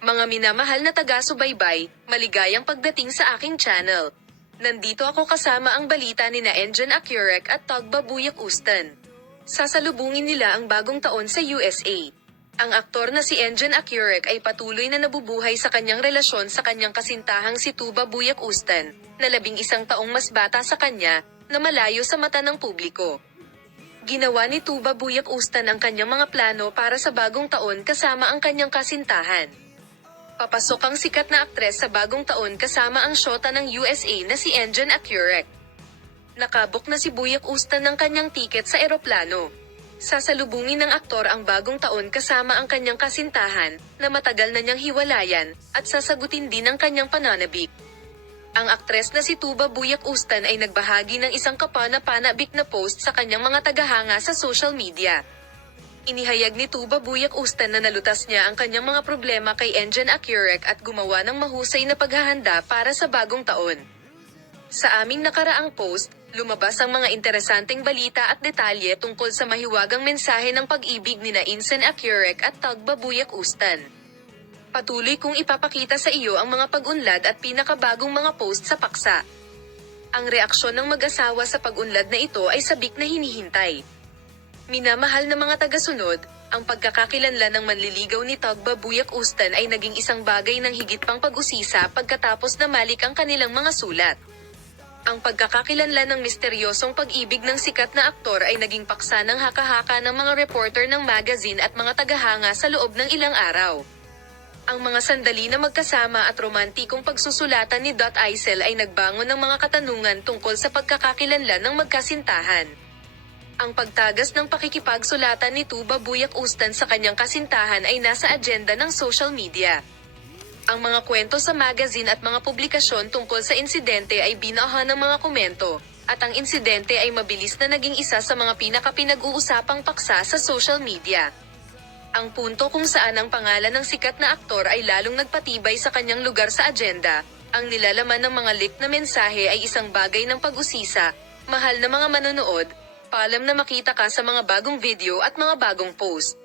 Mga minamahal na taga-subaybay, maligayang pagdating sa aking channel. Nandito ako kasama ang balita ni na Enjan Akyurek at Tugba Buyak Ustan. Sasalubungin nila ang bagong taon sa USA. Ang aktor na si Enjan Akyurek ay patuloy na nabubuhay sa kanyang relasyon sa kanyang kasintahang si Tuba Buyak Ustan, na 11 taong mas bata sa kanya, na malayo sa mata ng publiko. Ginawa ni Tuba Buyak Ustan ang kanyang mga plano para sa bagong taon kasama ang kanyang kasintahan. Papasok ang sikat na aktres sa bagong taon kasama ang syota ng USA na si Enjan Akyurek. Nakabok na si Buyak Ustan ng kanyang tiket sa eroplano. Sasalubungin ng aktor ang bagong taon kasama ang kanyang kasintahan, na matagal na niyang hiwalayan, at sasagutin din ang kanyang pananabik. Ang aktres na si Tuba Buyak Ustan ay nagbahagi ng isang kapana-panabik na post sa kanyang mga tagahanga sa social media. Inihayag ni Tuba Buyak Ustan na nalutas niya ang kanyang mga problema kay Enjan Akyurek at gumawa ng mahusay na paghahanda para sa bagong taon. Sa aming nakaraang post, lumabas ang mga interesanteng balita at detalye tungkol sa mahiwagang mensahe ng pag-ibig ni na Enjan Akyurek at Tugba Buyak Ustan. Patuloy kong ipapakita sa iyo ang mga pag-unlad at pinakabagong mga post sa paksa. Ang reaksyon ng mag-asawa sa pag-unlad na ito ay sabik na hinihintay. Minamahal na mga tagasunod, ang pagkakakilanlan ng manliligaw ni Tugba Buyak Ustan ay naging isang bagay ng higit pang pag-usisa pagkatapos na malik ang kanilang mga sulat. Ang pagkakakilanlan ng misteryosong pag-ibig ng sikat na aktor ay naging paksa ng haka-haka ng mga reporter ng magazine at mga tagahanga sa loob ng ilang araw. Ang mga sandali na magkasama at romantikong pagsusulatan ni Isel ay nagbangon ng mga katanungan tungkol sa pagkakakilanlan ng magkasintahan. Ang pagtagas ng pakikipagsulatan ni Tuba Buyak Ustan sa kanyang kasintahan ay nasa agenda ng social media. Ang mga kwento sa magazine at mga publikasyon tungkol sa insidente ay binauhan ng mga komento, at ang insidente ay mabilis na naging isa sa mga pinag-uusapang paksa sa social media. Ang punto kung saan ang pangalan ng sikat na aktor ay lalong nagpatibay sa kanyang lugar sa agenda, ang nilalaman ng mga leak na mensahe ay isang bagay ng pag-usisa. Mahal na mga manonood, paalam na makita ka sa mga bagong video at mga bagong post.